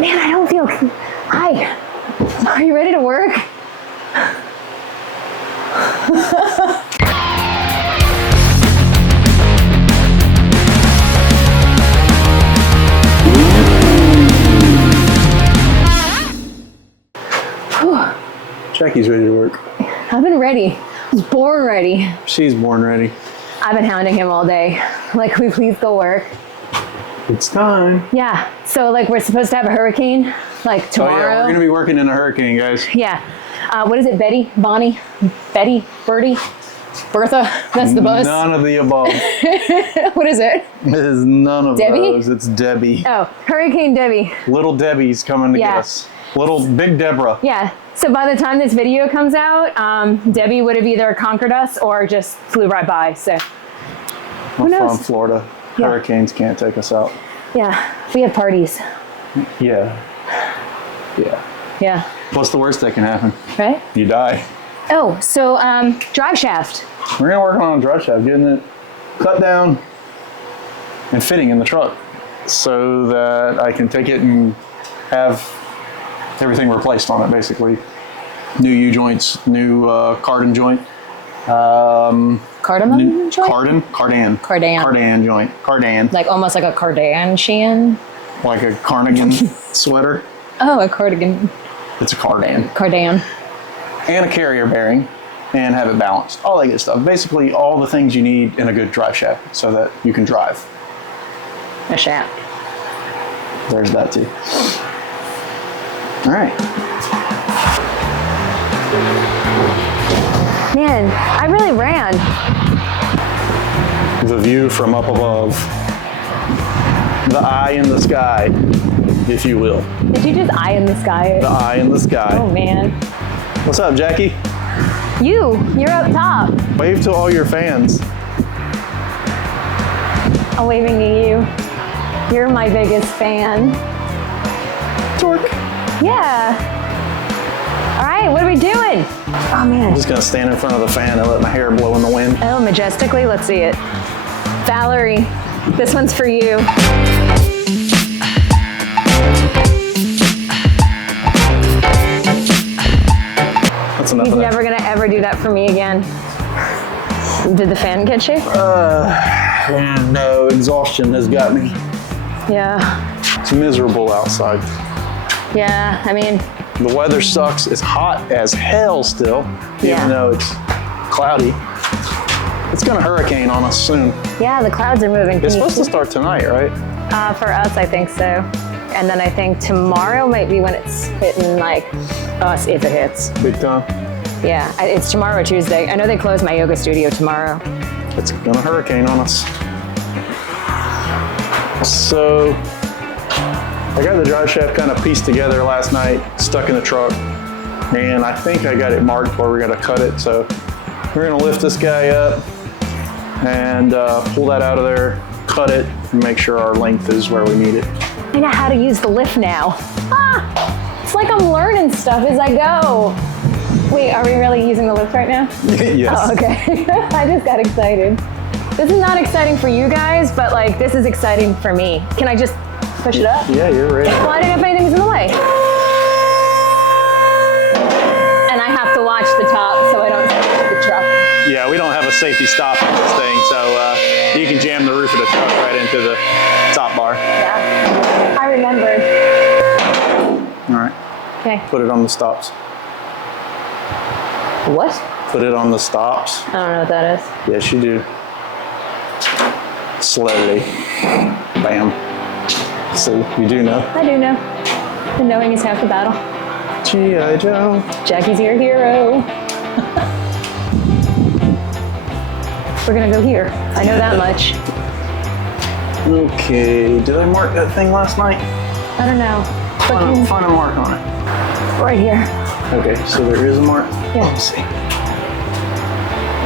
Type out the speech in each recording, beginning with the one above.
Man, I don't feel... Hi. Are you ready to work? Jackie's ready to work. I've been ready. I was born ready. She's born ready. I've been hounding him all day. Like, can we please go work? It's time. Yeah. So, like, we're supposed to have a hurricane, like, tomorrow. Oh, yeah, we're going to be working in a hurricane, guys. Yeah. What is it? Betty? Bonnie? Betty? Bertie? Bertha? That's the bus? None of the above. What is it? It is none of Debbie? those. It's Debbie. Oh, Hurricane Debbie. Little Debbie's coming to get us. Big Deborah. Yeah. So by the time this video comes out, Debbie would have either conquered us or just flew right by. So who knows? We're from Florida. Yeah. Hurricanes can't take us out. Yeah. We have parties. Yeah. Yeah. What's the worst that can happen? Right? You die. Oh, so drive shaft. We're going to work on a drive shaft, getting it cut down and fitting in the truck so that I can take it and have everything replaced on it, basically. New U-joints, new cardan joint. Cardamom joint? Cardan joint. Cardan. Like almost like a Kardashian? Like a cardigan sweater. Oh, a cardigan. It's a cardan. Cardan. And a carrier bearing, and have it balanced. All that good stuff. Basically, all the things you need in a good drive shaft so that you can drive. A shaft. There's that too. All right. Man, I really ran. The view from up above. The eye in the sky, if you will. Did you just eye in the sky? The eye in the sky. Oh, man. What's up, Jackie? You're up top. Wave to all your fans. I'm waving to you. You're my biggest fan. Torque. Yeah. All right, what are we doing? Oh, man. I'm just gonna stand in front of the fan and let my hair blow in the wind. Oh, majestically, let's see it. Valerie, this one's for you. That's enough He's of that. never gonna ever do that for me again. Did the fan get you? No, exhaustion has got me. Yeah. It's miserable outside. Yeah, I mean. The weather sucks. It's hot as hell still, even though it's cloudy. It's gonna hurricane on us soon. Yeah, the clouds are moving. It's supposed to start tonight, right? For us, I think so. And then I think tomorrow might be when it's hitting like us if it hits. Big time. Yeah, it's tomorrow or Tuesday. I know they close my yoga studio tomorrow. It's gonna hurricane on us. So I got the drive shaft kind of pieced together last night, stuck in the truck, and I think I got it marked where we're gonna cut it. So we're gonna lift this guy up and pull that out of there, cut it, and make sure our length is where we need it. I know how to use the lift now. It's like I'm learning stuff as I go. Wait, are we really using the lift right now? Yes. Oh, okay. I just got excited. This is not exciting for you guys, but like this is exciting for me. Can I just push it up? Yeah, you're ready. Well, I didn't know if anything was in the way. And I have to watch the top so I don't hit the truck. Yeah, we don't have a safety stop on this thing, so you can jam the roof of the truck right into the top bar. Yeah, I remembered. All right. Okay. Put it on the stops. What? Put it on the stops. I don't know what that is. Yes, you do. Slowly. Bam. So you do know. I do know. And knowing is half the battle. G.I. Joe. Jackie's your hero. We're gonna go here. I know that much. Okay, did I mark that thing last night? I don't know. Find a mark on it. Right here. Okay, so there is a mark? Yeah. Let's see.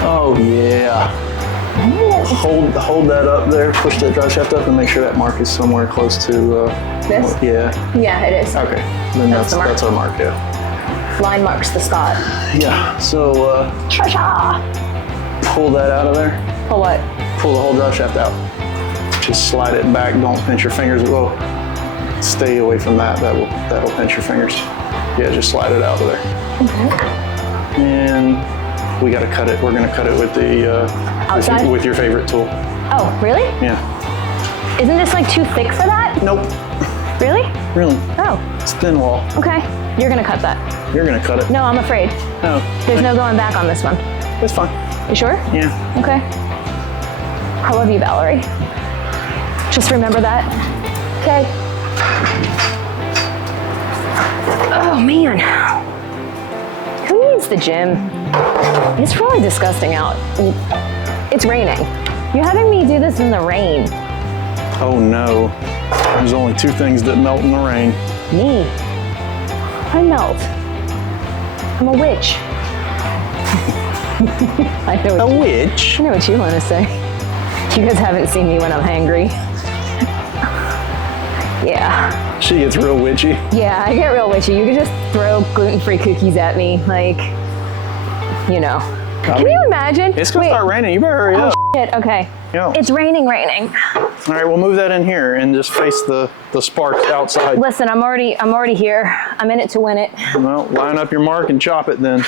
Oh yeah. Hold that up there, push that drive shaft up and make sure that mark is somewhere close to this? Yeah. Yeah, it is. Okay. Then That's the mark. that's our mark, yeah. Line marks the spot. Yeah. So Cha-cha! pull that out of there. Pull what? Pull the whole drive shaft out. Just slide it back, don't pinch your fingers. Whoa. stay away from that. That'll pinch your fingers. Yeah, just slide it out of there. Okay. And we got to cut it. We're going to cut it with the outside? with your favorite tool. Oh, really? Yeah. Isn't this like too thick for that? Nope. Really? Really? Oh. It's thin wall. Okay. You're gonna cut that. You're going to cut it. No, I'm afraid. No. There's no going back on this one. It's fine. You sure? Yeah. Okay. I love you, Valerie. Just remember that. Okay. Oh man. Who needs the gym? It's really disgusting out. It's raining. You're having me do this in the rain. Oh no. There's only two things that melt in the rain. Me. I melt. I'm a witch. I know A witch? I know what you want to say. You guys haven't seen me when I'm hangry. Yeah. She gets real witchy. Yeah, I get real witchy. You can just throw gluten-free cookies at me, like, you know. Can you imagine? It's gonna start raining. You better hurry up. Shit, okay. Yeah. It's raining. All right, we'll move that in here and just face the sparks outside. Listen, I'm already here. I'm in it to win it. Well, line up your mark and chop it then.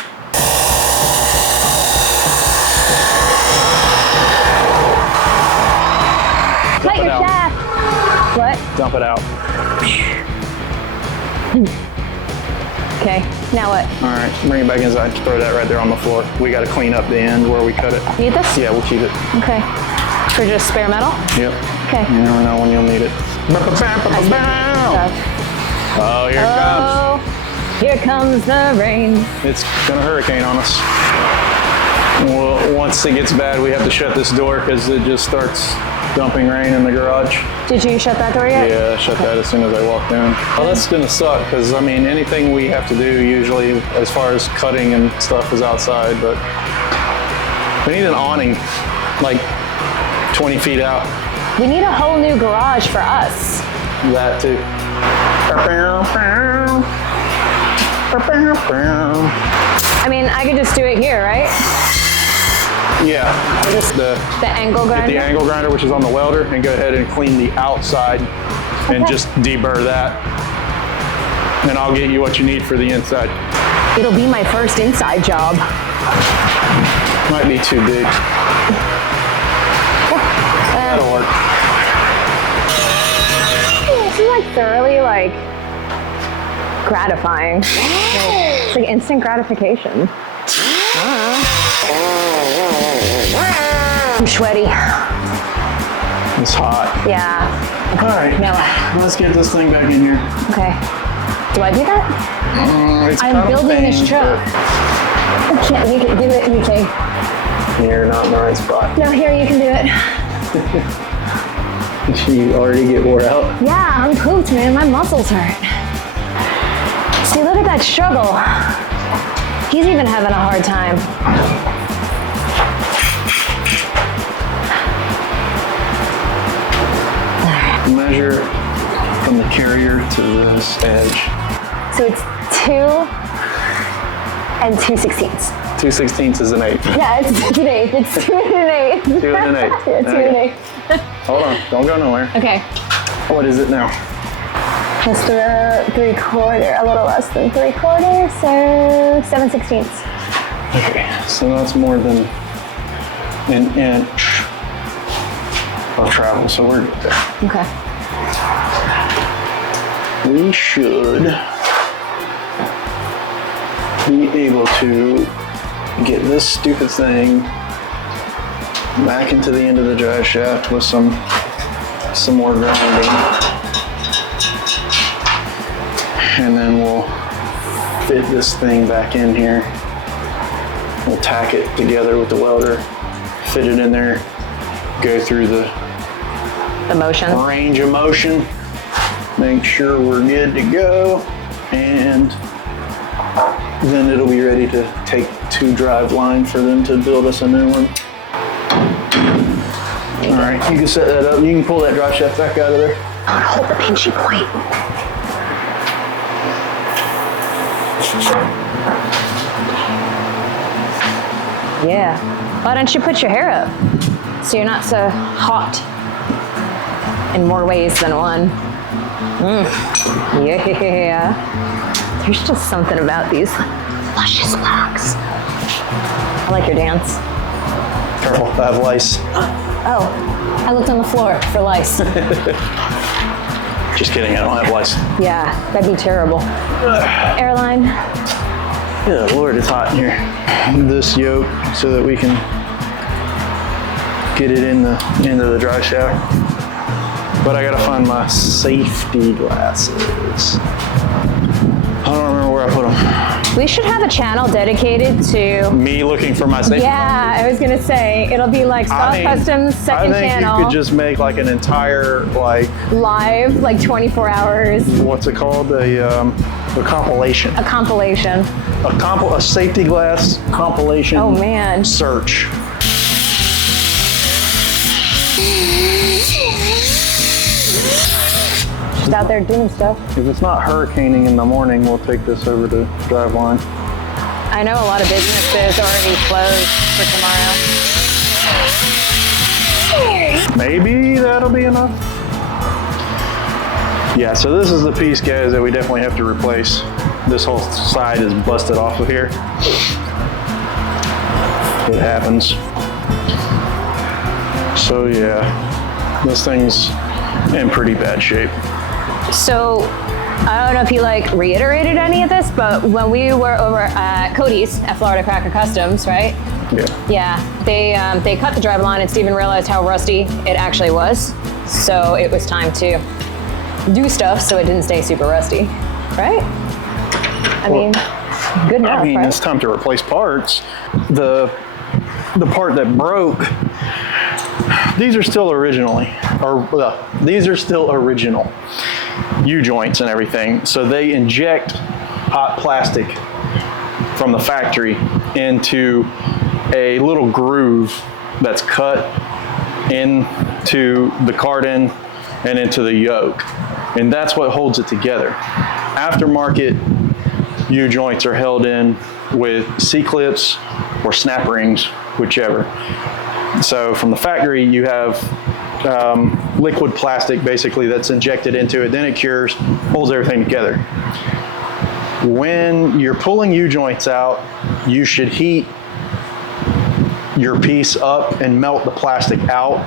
Cut your out. shaft. What? Dump it out. Okay, now what? All right, bring it back inside. Throw that right there on the floor. We got to clean up the end where we cut it. Need this? Yeah, we'll keep it. Okay. For just spare metal? Yep. Okay. You never know when you'll need it. Oh, here it comes. Oh, here comes the rain. It's gonna hurricane on us. Well, once it gets bad, we have to shut this door because it just starts dumping rain in the garage. Did you shut that door yet? Yeah, I shut that as soon as I walked in. Well, that's gonna suck because I mean, anything we have to do usually as far as cutting and stuff is outside, but we need an awning like 20 feet out. We need a whole new garage for us. That too. I mean, I could just do it here, right? Yeah, just The angle get grinder? the angle grinder, which is on the welder, and go ahead and clean the outside and Okay. just deburr that. And I'll get you what you need for the inside. It'll be my first inside job. Might be too big. That'll work. This is like thoroughly like gratifying. It's like instant gratification. I'm sweaty. It's hot. Yeah. All right, Now let's get this thing back in here. okay. Do I do that? It's kind I'm of a building pain, this truck. I can't. You can do it. Okay. but You're not in the right spot. No, here you can do it. You already get wore out. Yeah, I'm pooped, man. My muscles hurt. See, look at that struggle. He's even having a hard time. Measure from the carrier to this edge. So it's 2 and 2/16. 2/16 is an 8. Yeah, it's an 8. It's 2 and an 8. 2 and an 8. Yeah, 2 and an 8. Hold on, don't go nowhere. Okay. What is it now? Just 3/4, a little less than 3/4, so 7/16. Okay, so that's more than an inch of travel, so we're good there. Okay. We should be able to get this stupid thing back into the end of the drive shaft with some more grinding. And then we'll fit this thing back in here. We'll tack it together with the welder, fit it in there, go through the motion. range of motion, make sure we're good to go, and then it'll be ready to take to driveline for them to build us a new one. All right, you can set that up. You can pull that drive shaft back out of there. I'm gonna hold the pinchy point. Yeah. Why don't you put your hair up so you're not so hot in more ways than one? Yeah. There's just something about these luscious locks. I like your dance. Careful, I have lice. Oh, I looked on the floor for lice. Just kidding, I don't have lice. Yeah, that'd be terrible. Airline. Good Lord, it's hot in here. This yoke so that we can get it into the dry shaft. But I gotta find my safety glasses. I don't remember where I put them. We should have a channel dedicated to Me looking for my safety glasses. I was gonna say it'll be like Style Customs second I think channel. you could just make like an entire live, like 24 hours. What's it called? A compilation. A compilation. A safety glass compilation. Oh man. Search. Just out there doing stuff. If it's not hurricaning in the morning, we'll take this over to driveline. I know a lot of businesses already closed for tomorrow. Maybe that'll be enough. Yeah, so this is the piece, guys, that we definitely have to replace. This whole side is busted off of here. It happens. So yeah, this thing's in pretty bad shape. So I don't know if you reiterated any of this, but when we were over at Cody's at Florida Cracker Customs, right? Yeah. Yeah, they cut the driveline and Steven realized how rusty it actually was. So it was time to do stuff so it didn't stay super rusty, right? I mean, good enough, right? It's time to replace parts. The part that broke, these are still original U-joints and everything. So they inject hot plastic from the factory into a little groove that's cut into the cardan and into the yoke. And that's what holds it together. Aftermarket U-joints are held in with C-clips or snap rings, whichever. So from the factory, you have liquid plastic basically that's injected into it, then it cures, holds everything together. When you're pulling U-joints out, you should heat your piece up and melt the plastic out.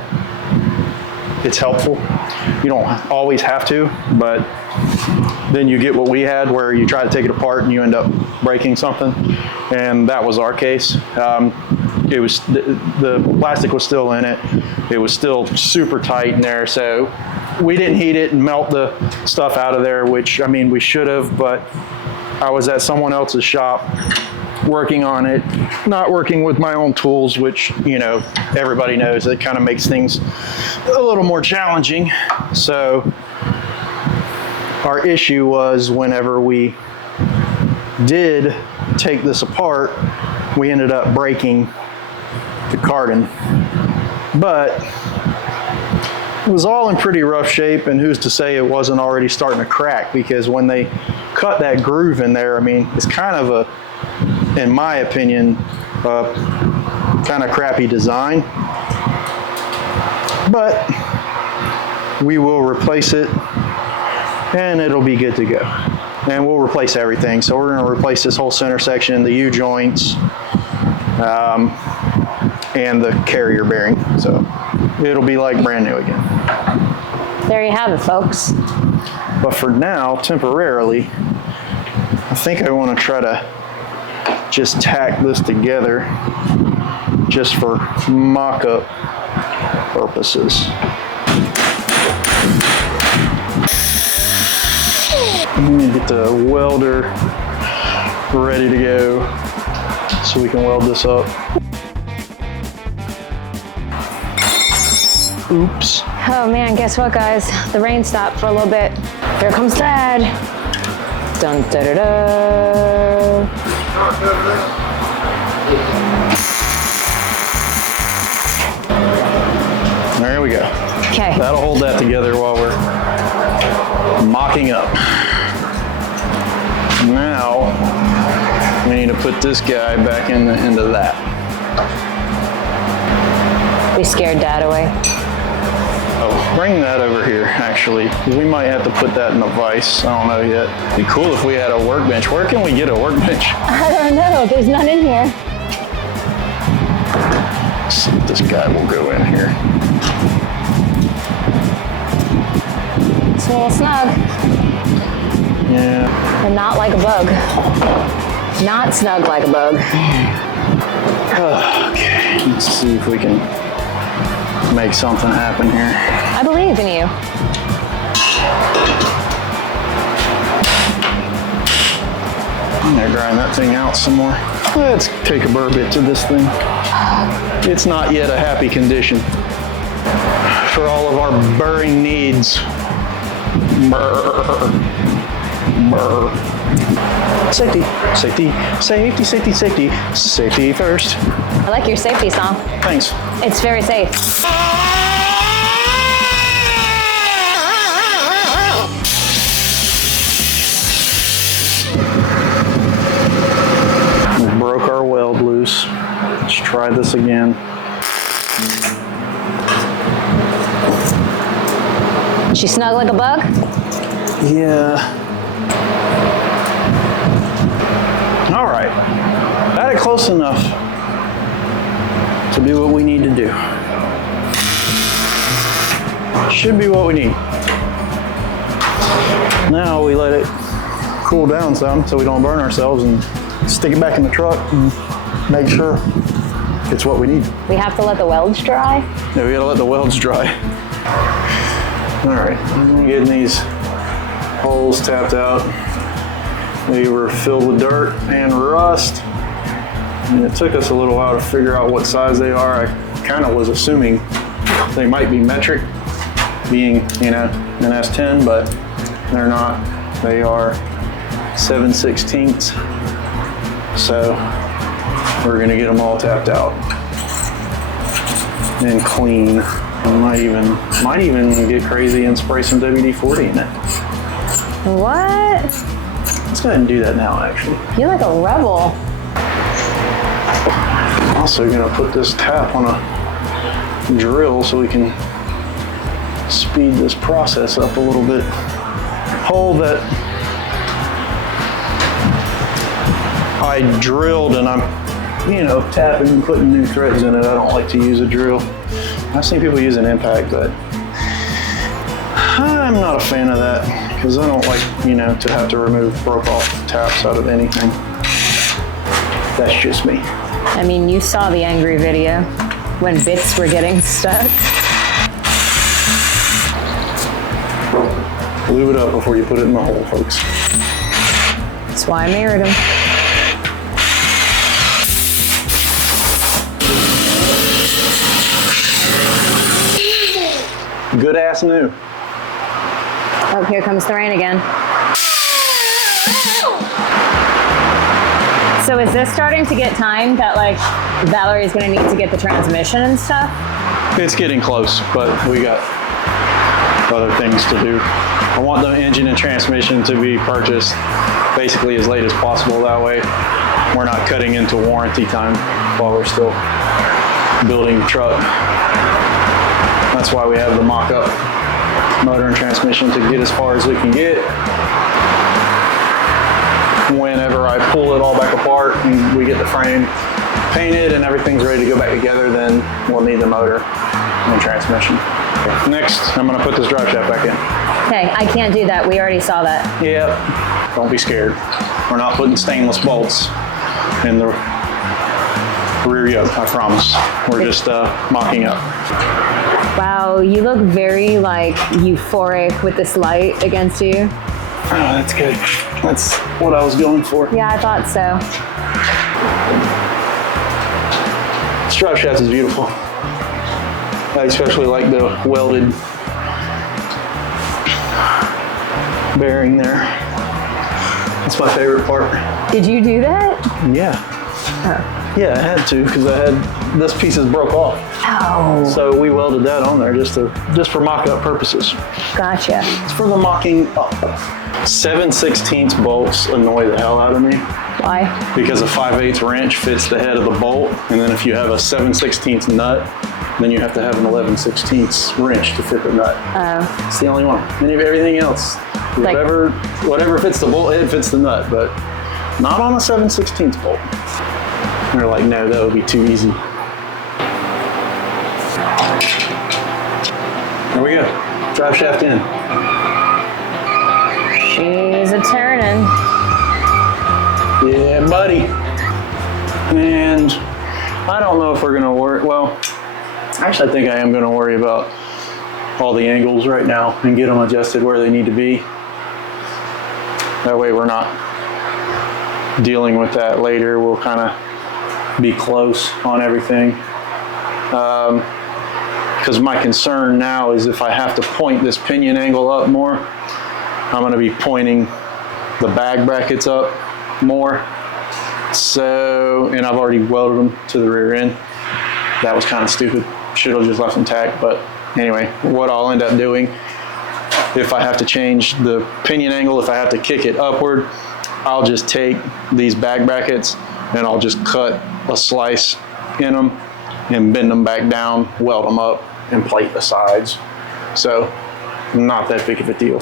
It's helpful. You don't always have to, but then you get what we had where you try to take it apart and you end up breaking something. And that was our case. It was the plastic was still in it. It was still super tight in there. So we didn't heat it and melt the stuff out of there, which I mean, we should have, but I was at someone else's shop working on it, not working with my own tools, which, you know, everybody knows it kind of makes things a little more challenging. So our issue was whenever we did take this apart, we ended up breaking the cardan. But it was all in pretty rough shape, and who's to say it wasn't already starting to crack, because when they cut that groove in there, I mean, it's kind of a, in my opinion, kind of crappy design. But we will replace it and it'll be good to go. And we'll replace everything. So we're going to replace this whole center section, the U-joints, and the carrier bearing. So it'll be like brand new again. There you have it, folks. But for now, temporarily, I think I want to try to just tack this together just for mock-up purposes. I'm going to get the welder ready to go so we can weld this up. Oops. Oh man, guess what, guys? The rain stopped for a little bit. Here comes Dad. Dun da da da. There we go. Okay. That'll hold that together while we're mocking up. Now we need to put this guy back into that. We scared Dad away. Oh, bring that over here, actually. We might have to put that in a vise. I don't know yet. It'd be cool if we had a workbench. Where can we get a workbench? I don't know. There's none in here. Let's see if this guy will go in here. It's a little snug. Yeah. And not like a bug. Not snug like a bug. Okay, let's see if we can make something happen here. I believe in you. I'm gonna grind that thing out some more. Let's take a burr bit to this thing. It's not yet a happy condition for all of our burring needs. Burr. Burr. Safety, safety, safety, safety, safety. Safety first. I like your safety song. Thanks. It's very safe. We broke our weld loose. Let's try this again. She snug like a bug? Yeah. All right. Got it close enough to do what we need to do. Should be what we need. Now we let it cool down some so we don't burn ourselves and stick it back in the truck and make sure it's what we need. We have to let the welds dry? Yeah, we gotta let the welds dry. All right, I'm getting these holes tapped out. They were filled with dirt and rust. And it took us a little while to figure out what size they are. I kind of was assuming they might be metric, being, you know, an S10, but they're not. They are 7/16. So we're gonna get them all tapped out and clean. I might even get crazy and spray some WD-40 in it. What? Let's go ahead and do that now, actually. You're like a rebel. Also gonna put this tap on a drill so we can speed this process up a little bit. Hole that I drilled and I'm, you know, tapping and putting new threads in it. I don't like to use a drill. I've seen people use an impact, but I'm not a fan of that because I don't like, you know, to have to remove broke off taps out of anything. That's just me. I mean, you saw the angry video when bits were getting stuck. Lube it up before you put it in the hole, folks. That's why I married him. Good ass new. Oh, here comes the rain again. So is this starting to get time that like Valerie's gonna need to get the transmission and stuff? It's getting close, but we got other things to do. I want the engine and transmission to be purchased basically as late as possible. That way we're not cutting into warranty time while we're still building the truck. That's why we have the mock-up motor and transmission to get as far as we can get. Whenever I pull it all back apart and we get the frame painted and everything's ready to go back together, then we'll need the motor and transmission. Next, I'm gonna put this drive shaft back in. Okay, I can't do that. We already saw that. Yep, don't be scared. We're not putting stainless bolts in the rear yoke, I promise. We're just mocking up. Wow, you look very like euphoric with this light against you. Oh, that's good. That's what I was going for. Yeah, I thought so. This drive shaft is beautiful. I especially like the welded bearing there. That's my favorite part. Did you do that? Yeah. Oh. Yeah, I had to because I had this pieces broke off. Oh. So we welded that on there just for mock-up purposes. Gotcha. It's for the mocking up. 7/16 bolts annoy the hell out of me. Why? Because a 5/8 wrench fits the head of the bolt, and then if you have a 7/16 nut, then you have to have an 11/16 wrench to fit the nut. Oh. It's the only one. Everything else, Like- whatever fits the bolt, it fits the nut, but not on a 7/16 bolt. And they're like, no, that would be too easy. There we go. Drive shaft in. She's a turning. Yeah, buddy. And I don't know if we're gonna worry, well, actually I think I am gonna worry about all the angles right now and get them adjusted where they need to be. That way we're not dealing with that later. We'll kind of be close on everything. Because my concern now is if I have to point this pinion angle up more, I'm gonna be pointing the bag brackets up more. So, and I've already welded them to the rear end. That was kind of stupid. Should have just left them tacked, but anyway, what I'll end up doing, if I have to change the pinion angle, if I have to kick it upward, I'll just take these bag brackets and I'll just cut a slice in them and bend them back down, weld them up, and plate the sides. So, not that big of a deal.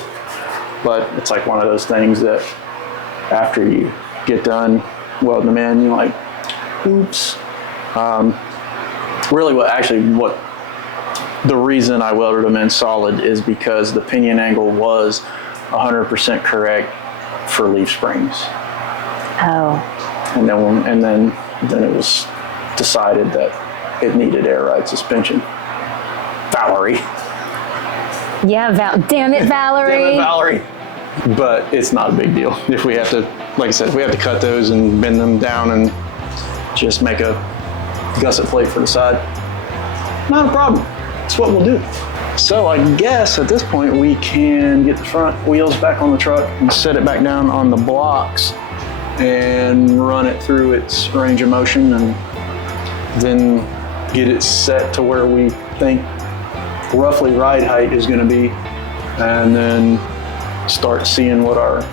But it's like one of those things that after you get done welding them in, you're like, oops. Really what the reason I welded them in solid is because the pinion angle was 100% correct for leaf springs. Oh. And then it was decided that it needed air ride suspension. Valerie. Yeah, damn it, Valerie. Damn it, Valerie. But it's not a big deal. If we have to, like I said, if we have to cut those and bend them down and just make a gusset plate for the side, not a problem. It's what we'll do. So I guess at this point we can get the front wheels back on the truck and set it back down on the blocks and run it through its range of motion and then get it set to where we think roughly ride height is going to be, and then start seeing what our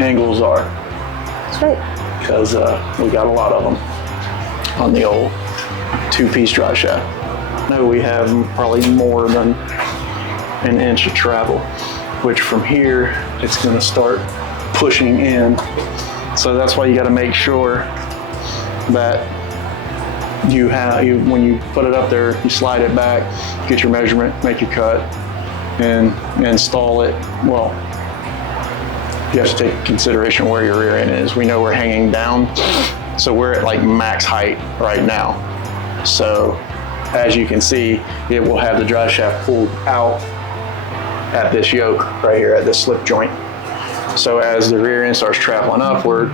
angles are. Sweet. Because we got a lot of them on the old 2-piece drive shaft. I know we have probably more than an inch of travel, which from here it's going to start pushing in. So that's why you got to make sure that when you put it up there, you slide it back, get your measurement, make your cut, and install it. Well, you have to take consideration where your rear end is. We know we're hanging down, so we're at like max height right now. So as you can see, it will have the drive shaft pulled out at this yoke right here at this slip joint. So as the rear end starts traveling upward,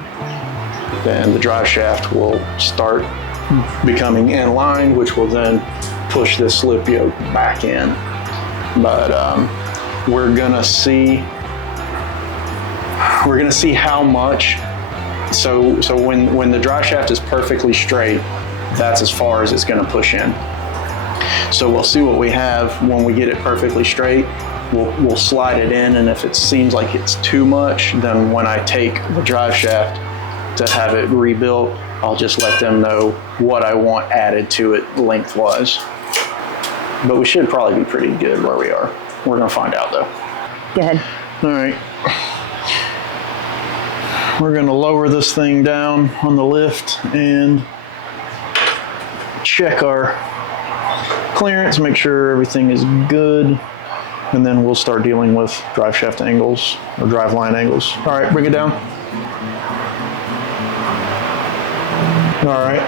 then the drive shaft will start becoming in line, which will then push this slip yoke back in. But we're gonna see how much. So when the drive shaft is perfectly straight, that's as far as it's gonna push in. So we'll see what we have when we get it perfectly straight. We'll slide it in, and if it seems like it's too much, then when I take the drive shaft to have it rebuilt, I'll just let them know what I want added to it lengthwise. But we should probably be pretty good where we are. We're gonna find out though. Go ahead. All right. We're gonna lower this thing down on the lift and check our clearance, make sure everything is good, and then we'll start dealing with drive shaft angles or drive line angles. All right, bring it down. All right.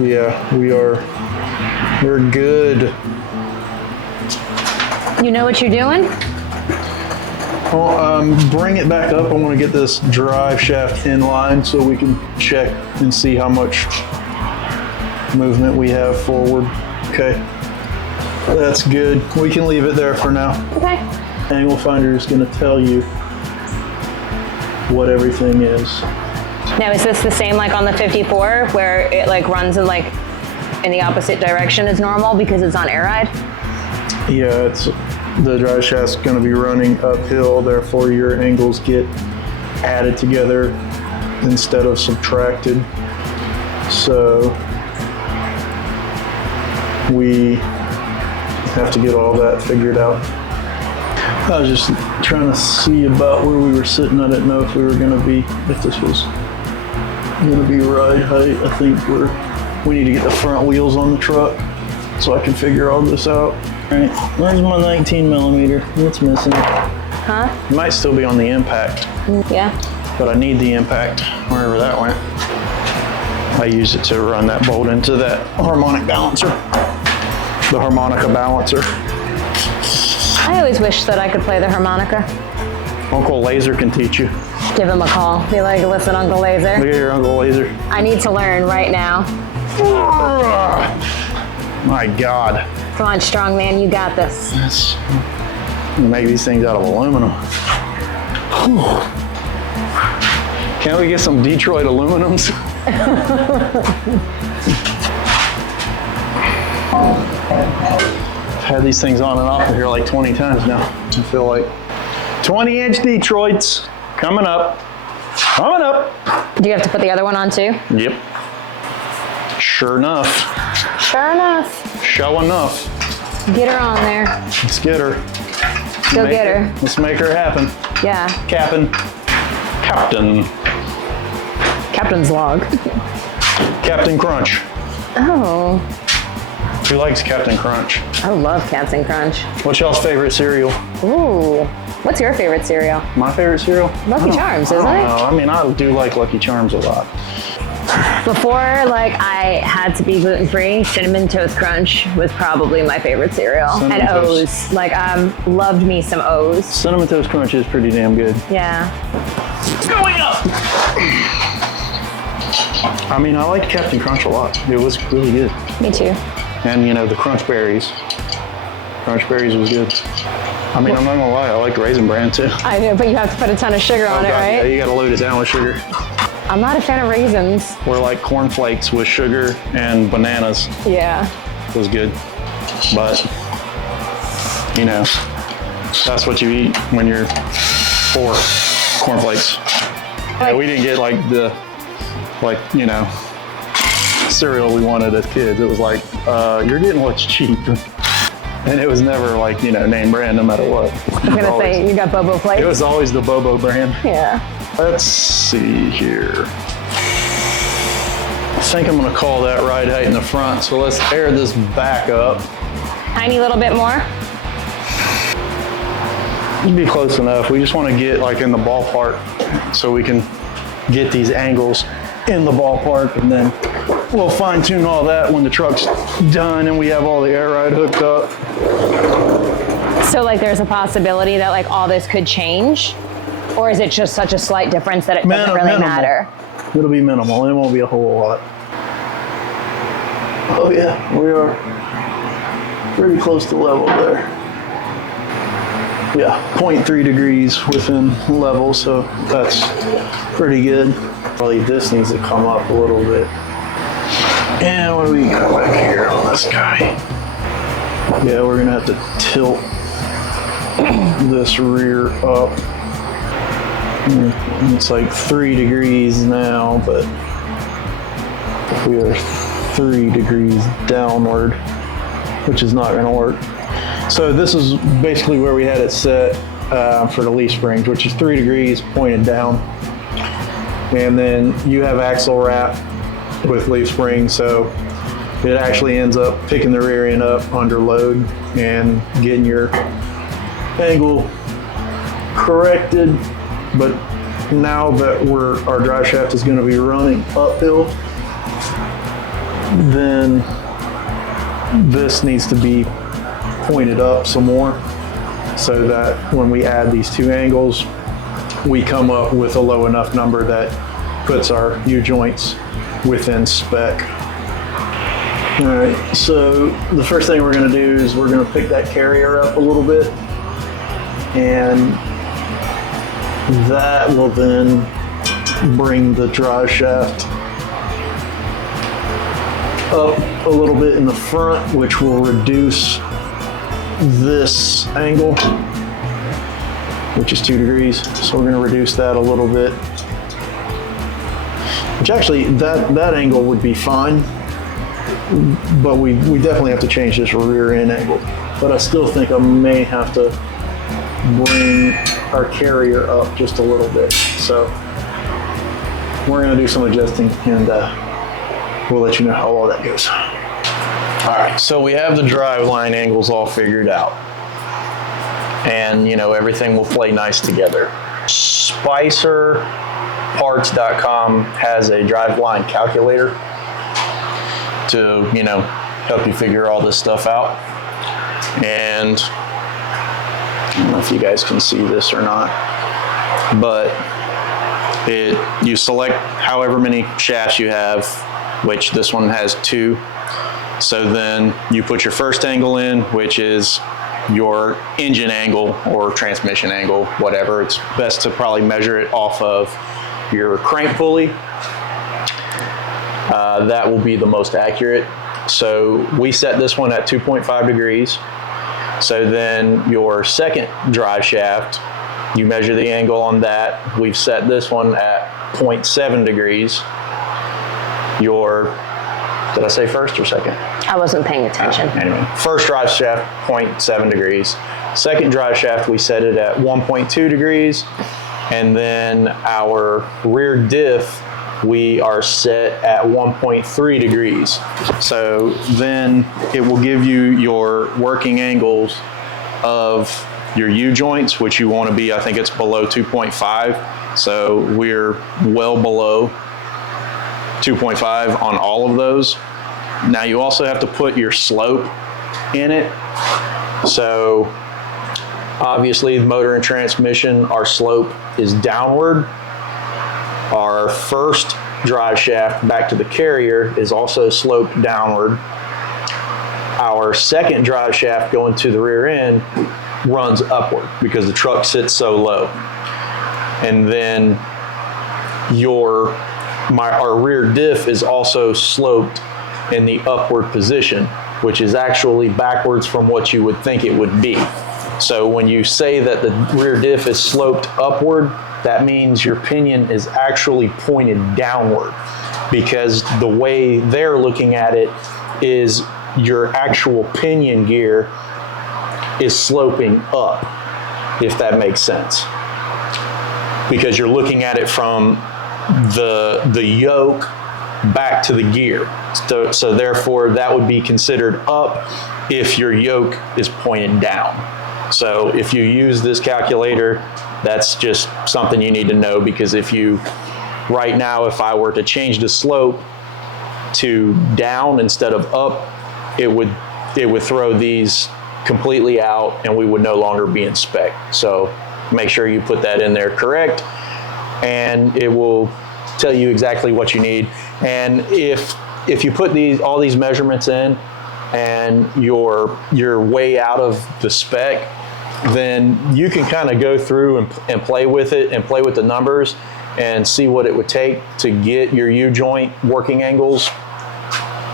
Yeah, we're good. You know what you're doing? Well, bring it back up. I want to get this drive shaft in line so we can check and see how much movement we have forward. Okay, that's good. We can leave it there for now. Okay. Angle finder is going to tell you what everything is. Now, is this the same like on the 54 where it like runs in the opposite direction as normal because it's on air ride? Yeah, the drive shaft's going to be running uphill, therefore your angles get added together instead of subtracted. So we have to get all that figured out. I was just trying to see about where we were sitting. I didn't know if we were going to be, if this was going to be ride height. I think we need to get the front wheels on the truck so I can figure all this out. All right, where's my 19 millimeter? It's missing. Huh? It might still be on the impact. Yeah. But I need the impact wherever that went. I use it to run that bolt into that harmonic balancer. The harmonica balancer. I always wish that I could play the harmonica. Uncle Laser can teach you. Give him a call. Be like, listen, Uncle Laser. Look at your Uncle Laser. I need to learn right now. My God. Come on, strong man, you got this. Make these things out of aluminum. Can't we get some Detroit aluminums? I've had these things on and off here like 20 times now. I feel like 20-inch Detroits coming up. Coming up. Do you have to put the other one on too? Yep. Sure enough. Sure enough. Show enough. Get her on there. Let's get her. Go get her. Let's make her happen. Yeah. Captain. Captain's log. Captain Crunch. Oh. Who likes Captain Crunch? I love Captain Crunch. What's y'all's favorite cereal? Ooh. What's your favorite cereal? My favorite cereal? Lucky Charms, isn't it? I mean, I do like Lucky Charms a lot. Before, like, I had to be gluten-free, Cinnamon Toast Crunch was probably my favorite cereal. Cinnamon and Toast. O's. Like, loved me some O's. Cinnamon Toast Crunch is pretty damn good. Yeah. It's going up! I mean, I liked Captain Crunch a lot. It was really good. Me too. And, you know, the Crunch Berries. Crunch Berries was good. I mean, I'm not gonna lie, I like Raisin Bran too. I know, but you have to put a ton of sugar on it, God, right? Yeah, you gotta load it down with sugar. I'm not a fan of raisins. Or like cornflakes with sugar and bananas. Yeah. It was good. But, you know, that's what you eat when you're 4. Cornflakes. Yeah, we didn't get like the, you know, cereal we wanted as kids. It was like, you're getting what's cheap. And it was never like, you know, name brand no matter what. I was gonna say, you got Bobo Flakes? It was always the Bobo brand. Yeah. Let's see here. I think I'm gonna call that ride height in the front. So let's air this back up. Tiny little bit more? It'd be close enough. We just wanna get like in the ballpark so we can get these angles in the ballpark, and then we'll fine tune all that when the truck's done and we have all the air ride hooked up. So like there's a possibility that like all this could change? Or is it just such a slight difference that it doesn't really Minimal. matter? It'll be minimal. It won't be a whole lot. Oh yeah, we are pretty close to level there. Yeah, 0.3 degrees within level, so that's pretty good. Probably this needs to come up a little bit. And what do we got back here on this guy? Yeah, we're gonna have to tilt this rear up. It's like 3 degrees now, but we are 3 degrees downward, which is not gonna work. So this is basically where we had it set for the leaf springs, which is 3 degrees pointed down. And then you have axle wrap with leaf springs, so it actually ends up picking the rear end up under load and getting your angle corrected. But now that our drive shaft is going to be running uphill, then this needs to be pointed up some more so that when we add these 2 angles, we come up with a low enough number that puts our U-joints within spec. All right, so the first thing we're going to do is we're going to pick that carrier up a little bit, and that will then bring the drive shaft up a little bit in the front, which will reduce this angle, which is 2 degrees. So we're going to reduce that a little bit, which actually that angle would be fine. but we definitely have to change this rear end angle. But I still think I may have to bring our carrier up just a little bit. So we're gonna do some adjusting, and we'll let you know how all that goes. All right, so we have the driveline angles all figured out. And you know, everything will play nice together. SpicerParts.com has a driveline calculator to, you know, help you figure all this stuff out. And I don't know if you guys can see this or not, but you select however many shafts you have, which this one has 2. So then you put your first angle in, which is your engine angle or transmission angle, whatever. It's best to probably measure it off of your crank pulley. That will be the most accurate. So we set this one at 2.5 degrees. So then your second drive shaft, you measure the angle on that. We've set this one at 0.7 degrees. Did I say first or second? I wasn't paying attention. Anyway, first drive shaft, 0.7 degrees. Second drive shaft, we set it at 1.2 degrees. And then our rear diff, we are set at 1.3 degrees. So then it will give you your working angles of your U-joints, which you want to be, I think it's below 2.5. So we're well below 2.5 on all of those. Now you also have to put your slope in it. So obviously the motor and transmission, our slope is downward. Our first drive shaft back to the carrier is also sloped downward. Our second drive shaft going to the rear end runs upward because the truck sits so low. And then our rear diff is also sloped in the upward position, which is actually backwards from what you would think it would be. So when you say that the rear diff is sloped upward, that means your pinion is actually pointed downward, because the way they're looking at it is your actual pinion gear is sloping up, if that makes sense. Because you're looking at it from the yoke back to the gear. So therefore that would be considered up if your yoke is pointed down. So if you use this calculator, that's just something you need to know, because right now, if I were to change the slope to down instead of up, it would throw these completely out and we would no longer be in spec. So make sure you put that in there correct, and it will tell you exactly what you need. And if you put all these measurements in and you're way out of the spec, then you can kind of go through and play with it and play with the numbers and see what it would take to get your U-joint working angles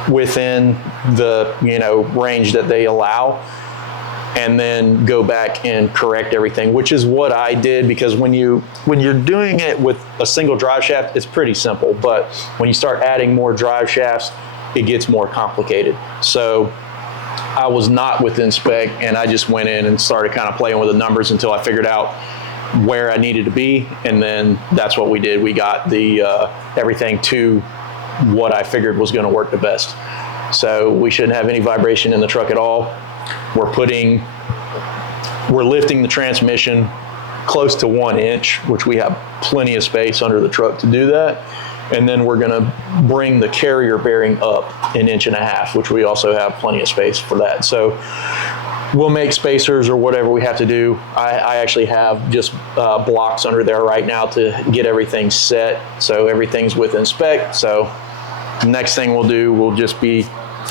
within the range that they allow, and then go back and correct everything, which is what I did. Because when you're doing it with a single drive shaft, it's pretty simple, but when you start adding more drive shafts, it gets more complicated. So I was not within spec, and I just went in and started kind of playing with the numbers until I figured out where I needed to be, and then that's what we did. We got the everything to what I figured was going to work the best. So we shouldn't have any vibration in the truck at all. We're lifting the transmission close to 1 inch, which we have plenty of space under the truck to do that. And then we're gonna bring the carrier bearing up 1.5 inches, which we also have plenty of space for that. So we'll make spacers or whatever we have to do. I actually have just blocks under there right now to get everything set, so everything's within spec. So the next thing we'll do will just be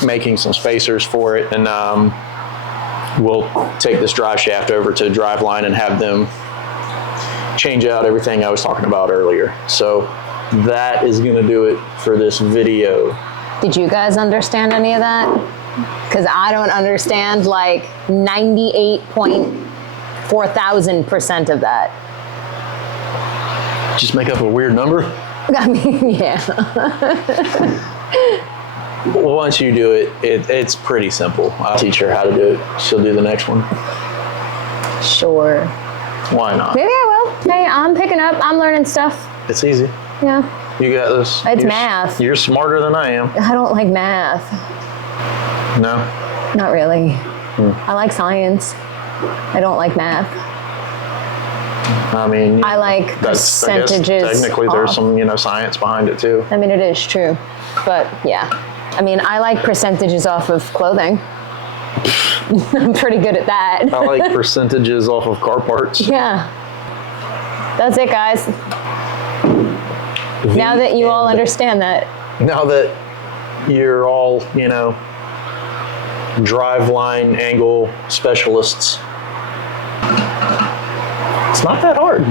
making some spacers for it, and we'll take this drive shaft over to driveline and have them change out everything I was talking about earlier. So that is going to do it for this video. Did you guys understand any of that? Because I don't understand like 98.4000% of that. Just make up a weird number? I mean, yeah. Once you do it, it's pretty simple. I'll teach her how to do it. She'll do the next one. Sure. Why not? Maybe I will. Hey, I'm picking up. I'm learning stuff. It's easy. Yeah. You got this. It's math. You're smarter than I am. I don't like math. No? Not really. I like science. I don't like math. I mean, I like percentages. I guess technically, there's off. some, science behind it too. I mean, it is true. But yeah. I mean, I like percentages off of clothing. I'm pretty good at that. I like percentages off of car parts. Yeah. That's it, guys. Now that you all understand that. Now that you're all, driveline angle specialists. It's not that hard.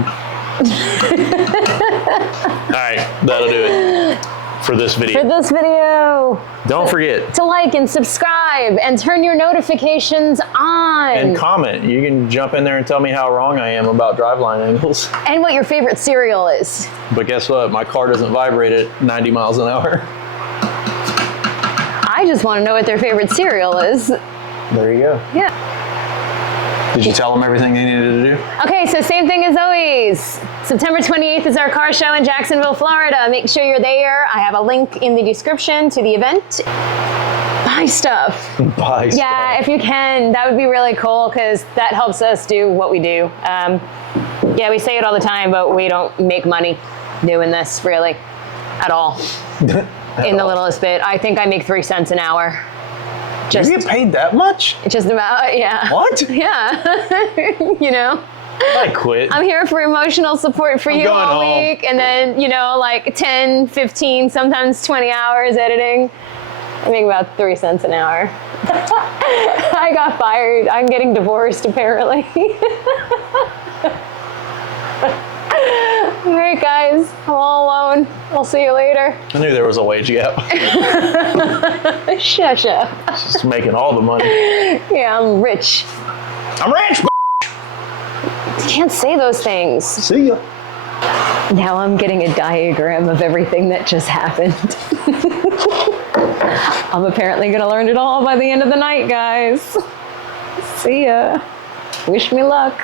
All right, that'll do it for this video. Don't forget to like and subscribe and turn your notifications on. And comment. You can jump in there and tell me how wrong I am about driveline angles. And what your favorite cereal is. But guess what? My car doesn't vibrate at 90 miles an hour. I just want to know what their favorite cereal is. There you go. Yeah. Did you tell them everything they needed to do? Okay, so same thing as always. September 28th is our car show in Jacksonville, Florida. Make sure you're there. I have a link in the description to the event. Buy stuff. Buy stuff. Yeah, if you can, that would be really cool because that helps us do what we do. Yeah, we say it all the time, but we don't make money doing this really at all. In the littlest bit. I think I make 3 cents an hour. You get paid that much? Just about, yeah. What? Yeah. I quit. I'm here for emotional support for you all week. And then, like 10, 15, sometimes 20 hours editing. I make about 3 cents an hour. I got fired. I'm getting divorced, apparently. All right, guys. I'm all alone. I'll see you later. I knew there was a wage gap. Shusha. Just making all the money. Yeah, I'm rich. I'm rich. You can't say those things. See ya. Now I'm getting a diagram of everything that just happened. I'm apparently going to learn it all by the end of the night, guys. See ya. Wish me luck.